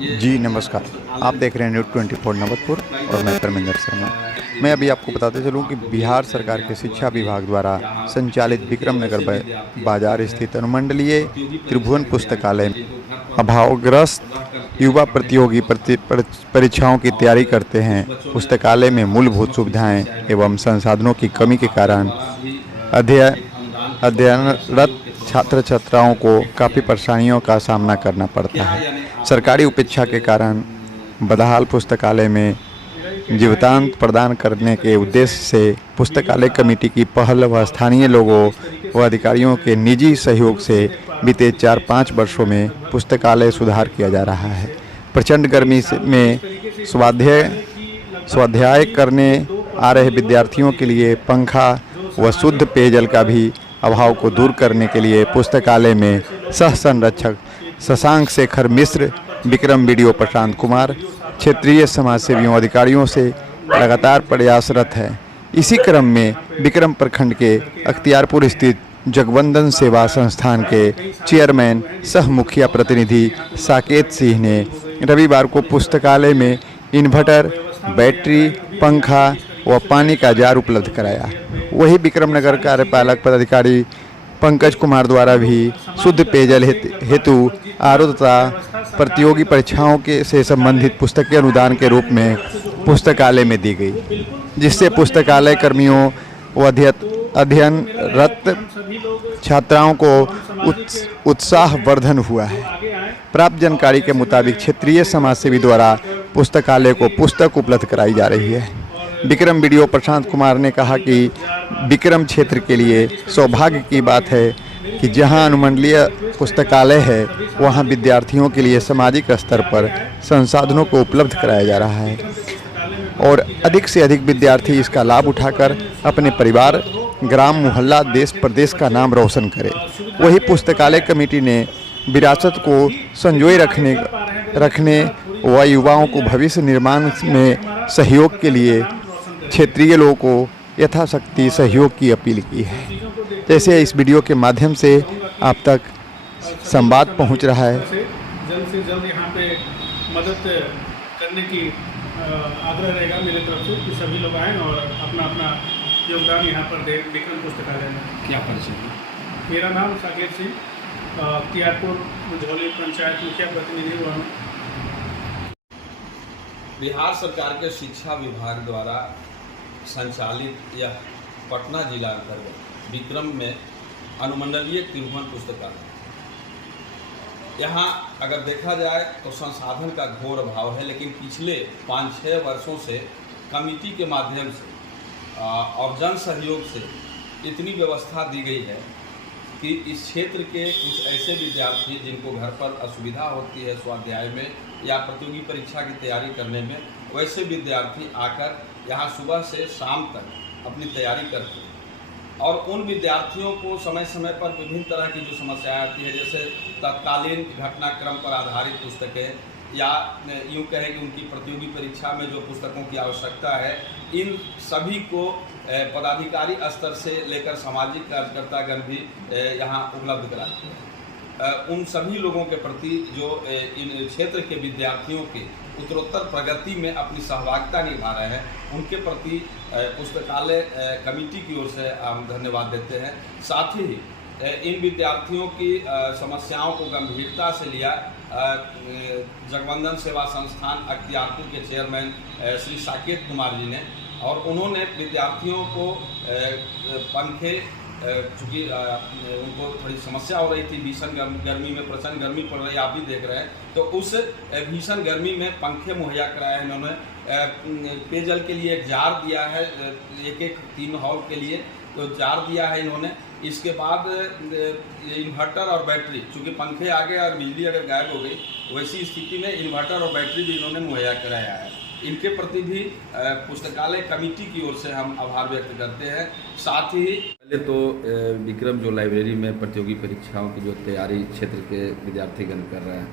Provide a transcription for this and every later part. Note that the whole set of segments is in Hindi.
जी नमस्कार। आप देख रहे हैं न्यूज़ 24 नवतपुर और मैं धर्मेंद्र शर्मा। मैं अभी आपको बताते चलूं कि बिहार सरकार के शिक्षा विभाग द्वारा संचालित विक्रम नगर बाजार स्थित अनुमंडलीय त्रिभुवन पुस्तकालय में अभावग्रस्त युवा प्रतियोगी परीक्षाओं की तैयारी करते हैं। पुस्तकालय में मूलभूत सुविधाएं एवं संसाधनों की कमी के कारण अध्ययनरत छात्र छात्राओं को काफ़ी परेशानियों का सामना करना पड़ता है। सरकारी उपेक्षा के कारण बदहाल पुस्तकालय में जीवितांत प्रदान करने के उद्देश्य से पुस्तकालय कमेटी की पहल व स्थानीय लोगों व अधिकारियों के निजी सहयोग से बीते 4-5 वर्षों में पुस्तकालय सुधार किया जा रहा है। प्रचंड गर्मी में स्वाध्याय करने आ रहे विद्यार्थियों के लिए पंखा व शुद्ध पेयजल का भी अभाव को दूर करने के लिए पुस्तकालय में सह संरक्षक शशांक शेखर मिश्र, विक्रम बीडीओ प्रशांत कुमार, क्षेत्रीय समाजसेवियों अधिकारियों से लगातार प्रयासरत है। इसी क्रम में विक्रम प्रखंड के अख्तियारपुर स्थित जगवंदन सेवा संस्थान के चेयरमैन सह मुखिया प्रतिनिधि साकेत सिंह ने रविवार को पुस्तकालय में इन्वर्टर, बैटरी, पंखा व पानी का जार उपलब्ध कराया। वही विक्रमनगर कार्यपालक पदाधिकारी पंकज कुमार द्वारा भी शुद्ध पेयजल हेतु आरओ तथा प्रतियोगी परीक्षाओं से संबंधित पुस्तकीय अनुदान के रूप में पुस्तकालय में दी गई, जिससे पुस्तकालय कर्मियों व अध्ययनरत छात्राओं को उत्साहवर्धन हुआ है। प्राप्त जानकारी के मुताबिक क्षेत्रीय समाजसेवी द्वारा पुस्तकालय को पुस्तक उपलब्ध कराई जा रही है। विक्रम बीडीओ प्रशांत कुमार ने कहा कि विक्रम क्षेत्र के लिए सौभाग्य की बात है कि जहां अनुमंडलीय पुस्तकालय है वहां विद्यार्थियों के लिए सामाजिक स्तर पर संसाधनों को उपलब्ध कराया जा रहा है और अधिक से अधिक विद्यार्थी इसका लाभ उठाकर अपने परिवार, ग्राम, मोहल्ला, देश प्रदेश का नाम रोशन करें। वही पुस्तकालय कमेटी ने विरासत को संजोए रखने व युवाओं को भविष्य निर्माण में सहयोग के लिए क्षेत्रीय लोगों को यथाशक्ति सहयोग की अपील की है। जैसे इस वीडियो के माध्यम से आप तक संवाद पहुंच रहा है। जल्द से जल्द यहाँ पे मदद करने की आग्रह रहेगा मेरे तरफ से कि सभी लोग आएँ और अपना अपना योगदान यहाँ पर दें। विक्रम पुस्तकालय में क्या परिचय? मेरा नाम साकेत सिंह, अख्तियारपुर झोली पंचायत मुखिया प्रतिनिधि हुआ हूँ। बिहार सरकार के शिक्षा विभाग द्वारा संचालित यह पटना जिला अंतर्गत विक्रम में अनुमंडलीय त्रिभुवन पुस्तकालय, यहाँ अगर देखा जाए तो संसाधन का घोर अभाव है, लेकिन पिछले 5-6 वर्षों से कमेटी के माध्यम से और जन सहयोग से इतनी व्यवस्था दी गई है कि इस क्षेत्र के कुछ ऐसे विद्यार्थी जिनको घर पर असुविधा होती है स्वाध्याय में या प्रतियोगी परीक्षा की तैयारी करने में, वैसे विद्यार्थी आकर यहाँ सुबह से शाम तक अपनी तैयारी करते हैं और उन विद्यार्थियों को समय समय पर विभिन्न तरह की जो समस्याएं आती है, जैसे तत्कालीन घटनाक्रम पर आधारित पुस्तकें या यूँ कहें कि उनकी प्रतियोगी परीक्षा में जो पुस्तकों की आवश्यकता है, इन सभी को पदाधिकारी स्तर से लेकर सामाजिक कार्यकर्तागण भी यहाँ उपलब्ध कराते हैं। उन सभी लोगों के प्रति जो इन क्षेत्र के विद्यार्थियों के उत्तरोत्तर प्रगति में अपनी सहभागिता निभा रहे हैं, उनके प्रति पुस्तकालय कमेटी की ओर से हम धन्यवाद देते हैं। साथ ही इन विद्यार्थियों की समस्याओं को गंभीरता से लिया जगवंदन सेवा संस्थान अख्तियारपुर के चेयरमैन श्री साकेत कुमार जी ने, और उन्होंने विद्यार्थियों को पंखे, चूँकि उनको थोड़ी समस्या हो रही थी, भीषण गर्मी में प्रचंड गर्मी पड़ रही है, आप भी देख रहे हैं, तो उस भीषण गर्मी में पंखे मुहैया कराए हैं इन्होंने। पेयजल के लिए एक जार दिया है, एक 3 हॉल के लिए तो जार दिया है इन्होंने। इसके बाद इन्वर्टर और बैटरी, चूँकि पंखे आ गए और बिजली अगर गायब हो गई, वैसी स्थिति में इन्वर्टर और बैटरी भी इन्होंने मुहैया कराया है। इनके प्रति भी पुस्तकालय कमेटी की ओर से हम आभार व्यक्त करते हैं। साथ ही पहले तो विक्रम जो लाइब्रेरी में प्रतियोगी परीक्षाओं की जो तैयारी क्षेत्र के विद्यार्थीगण कर रहे हैं,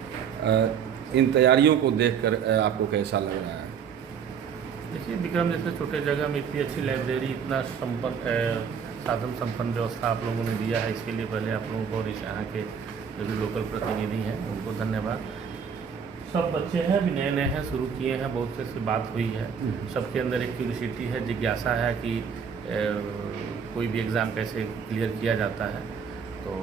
इन तैयारियों को देखकर आपको कैसा लग रहा है? देखिए, विक्रम जैसे छोटे जगह में इतनी अच्छी लाइब्रेरी, इतना साधन संपन्न व्यवस्था आप लोगों ने दिया है, इसके लिए पहले आप लोगों को और इस यहाँ के जो भी लोकल प्रतिनिधि हैं उनको धन्यवाद। सब बच्चे हैं, अभी नए नए हैं, शुरू किए हैं, बहुत से बात हुई है। सबके अंदर एक क्यूरियोसिटी है, जिज्ञासा है कि कोई भी एग्ज़ाम कैसे क्लियर किया जाता है। तो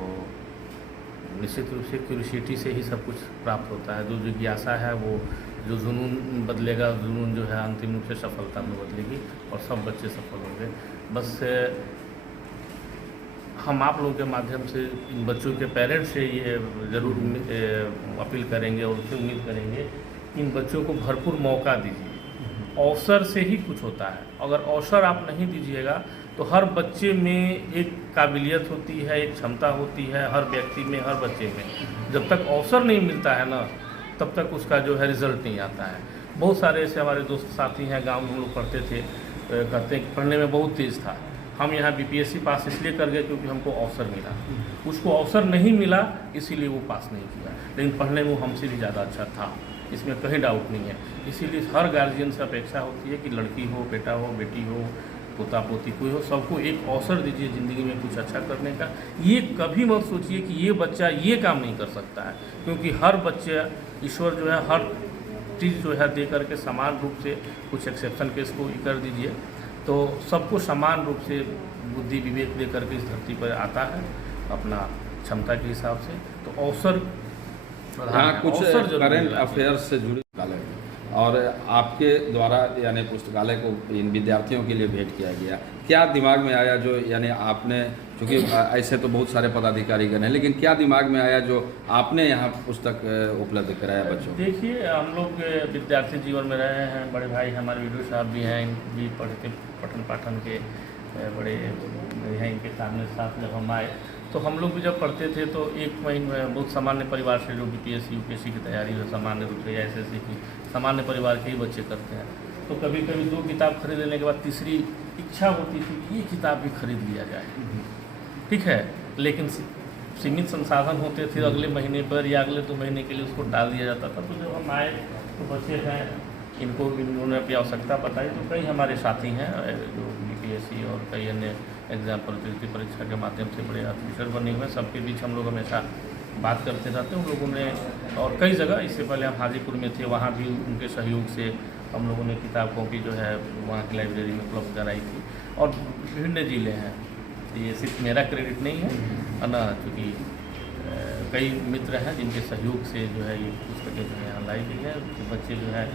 निश्चित रूप से क्यूरियोसिटी से ही सब कुछ प्राप्त होता है। जो जिज्ञासा है वो जो जुनून बदलेगा, जुनून जो है अंतिम रूप से सफलता में बदलेगी और सब बच्चे सफल होंगे। बस हम आप लोगों के माध्यम से इन बच्चों के पेरेंट्स से ये ज़रूर अपील करेंगे और उनसे उम्मीद करेंगे कि इन बच्चों को भरपूर मौका दीजिए। अवसर से ही कुछ होता है। अगर अवसर आप नहीं दीजिएगा तो हर बच्चे में एक काबिलियत होती है, एक क्षमता होती है, हर व्यक्ति में, हर बच्चे में। जब तक अवसर नहीं मिलता है ना, तब तक उसका जो है रिज़ल्ट नहीं आता है। बहुत सारे ऐसे हमारे दोस्त साथी हैं, गाँव में हम लोग पढ़ते थे, कहते हैं पढ़ने में बहुत तेज़ था, हम यहाँ बीपीएससी पास इसलिए कर गए क्योंकि हमको अवसर मिला। उसको अवसर नहीं मिला इसीलिए वो पास नहीं किया, लेकिन पढ़ने में वो हमसे भी ज़्यादा अच्छा था, इसमें कहीं डाउट नहीं है। इसीलिए हर गार्जियन से अपेक्षा होती है कि लड़की हो, बेटा हो, बेटी हो, पोता पोती कोई हो, सबको एक अवसर दीजिए ज़िंदगी में कुछ अच्छा करने का। ये कभी मत सोचिए कि ये बच्चा ये काम नहीं कर सकता है, क्योंकि हर बच्चे ईश्वर जो है हर चीज़ जो है दे करके समान रूप से, कुछ एक्सेप्शन केस को ही कर दीजिए तो सबको समान रूप से बुद्धि विवेक दे करके इस धरती पर आता है अपना क्षमता के हिसाब से। तो अवसर यहाँ कुछ करंट अफेयर्स से जुड़ी और आपके द्वारा यानी पुस्तकालय को इन विद्यार्थियों के लिए भेंट किया गया, क्या दिमाग में आया जो यानी आपने, चूँकि ऐसे तो बहुत सारे पदाधिकारी गण हैं, लेकिन क्या दिमाग में आया जो आपने यहाँ पुस्तक उपलब्ध कराया बच्चों? देखिए, हम लोग विद्यार्थी जीवन में रहे हैं, बड़े भाई हमारे वीडियो साहब भी हैं, भी पठन पाठन के बड़े हैं, इनके सामने साथ जब हम आए तो हम लोग भी जब पढ़ते थे तो एक महीने बहुत सामान्य परिवार से जो बीपीएससी यूपीएससी की तैयारी है सामान्य रूप से या एसएससी की सामान्य परिवार के ही बच्चे करते हैं, तो कभी कभी 2 किताब खरीद लेने के बाद तीसरी इच्छा होती थी कि ये किताब भी खरीद लिया जाए, ठीक है, लेकिन सीमित संसाधन होते थे, अगले महीने पर या अगले 2 महीने के लिए उसको डाल दिया जाता था। तो जब हम आए तो बच्चे हैं, इन्होंने अपनी आवश्यकता बताई, तो कई हमारे साथी हैं जो बीपीएससी और कई अन्य एग्जाम प्रतियोगिता परीक्षा के माध्यम से बड़े ऑफिसर बने हुए हैं, सबके बीच हम लोग हमेशा बात करते रहते हैं। उन लोगों ने और कई जगह, इससे पहले हम हाजीपुर में थे, वहाँ भी उनके सहयोग से हम लोगों ने किताब कॉपी जो है वहाँ की लाइब्रेरी में उपलब्ध कराई थी। और विभिन्न जिले हैं, ये सिर्फ मेरा क्रेडिट नहीं है ना, क्योंकि कई मित्र हैं जिनके सहयोग से जो है ये पुस्तकें जो है यहाँ लाई गई है। तो बच्चे जो है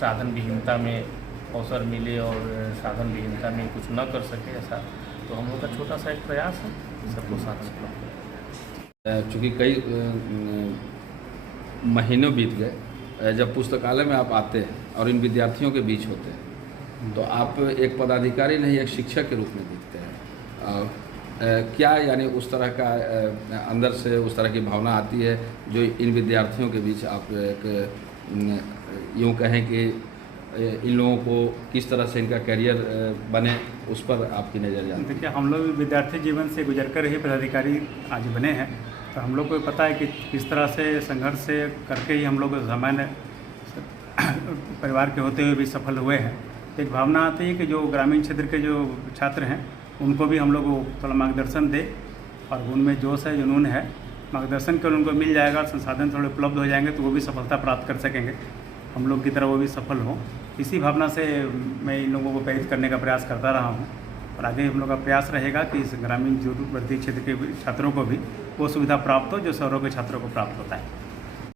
साधन विहीनता में अवसर मिले और साधन विहीनता में कुछ न कर सके ऐसा, तो हम लोग का छोटा सा एक प्रयास है सबको साधन उपलब्ध। चूँकि कई महीनों बीत गए, जब पुस्तकालय में आप आते हैं और इन विद्यार्थियों के बीच होते हैं तो आप एक पदाधिकारी नहीं, एक शिक्षक के रूप में दिखते हैं। क्या यानी उस तरह का अंदर से उस तरह की भावना आती है जो इन विद्यार्थियों के बीच आप एक यूँ कहें कि इन लोगों को किस तरह से इनका करियर बने, उस पर आपकी नज़र जाती है? देखिए, हम लोग विद्यार्थी जीवन से गुजरकर ही पदाधिकारी आज बने हैं, तो हम लोग को पता है कि किस तरह से संघर्ष से करके ही हम लोग सामान्य परिवार के होते हुए भी सफल हुए हैं। तो एक भावना आती है कि जो ग्रामीण क्षेत्र के जो छात्र हैं उनको भी हम लोग थोड़ा मार्गदर्शन दे, और उनमें जोश है, जुनून है, मार्गदर्शन केवल उनको मिल जाएगा, संसाधन थोड़े उपलब्ध हो जाएंगे तो वो भी सफलता प्राप्त कर सकेंगे, हम लोग की तरह वो भी सफल हों। इसी भावना से मैं इन लोगों को प्रेरित करने का प्रयास करता रहा हूँ, और आगे हम लोग का प्रयास रहेगा कि इस ग्रामीण दूरवर्ती क्षेत्र के छात्रों को भी वो सुविधा प्राप्त हो जो शहरों के छात्रों को प्राप्त होता है।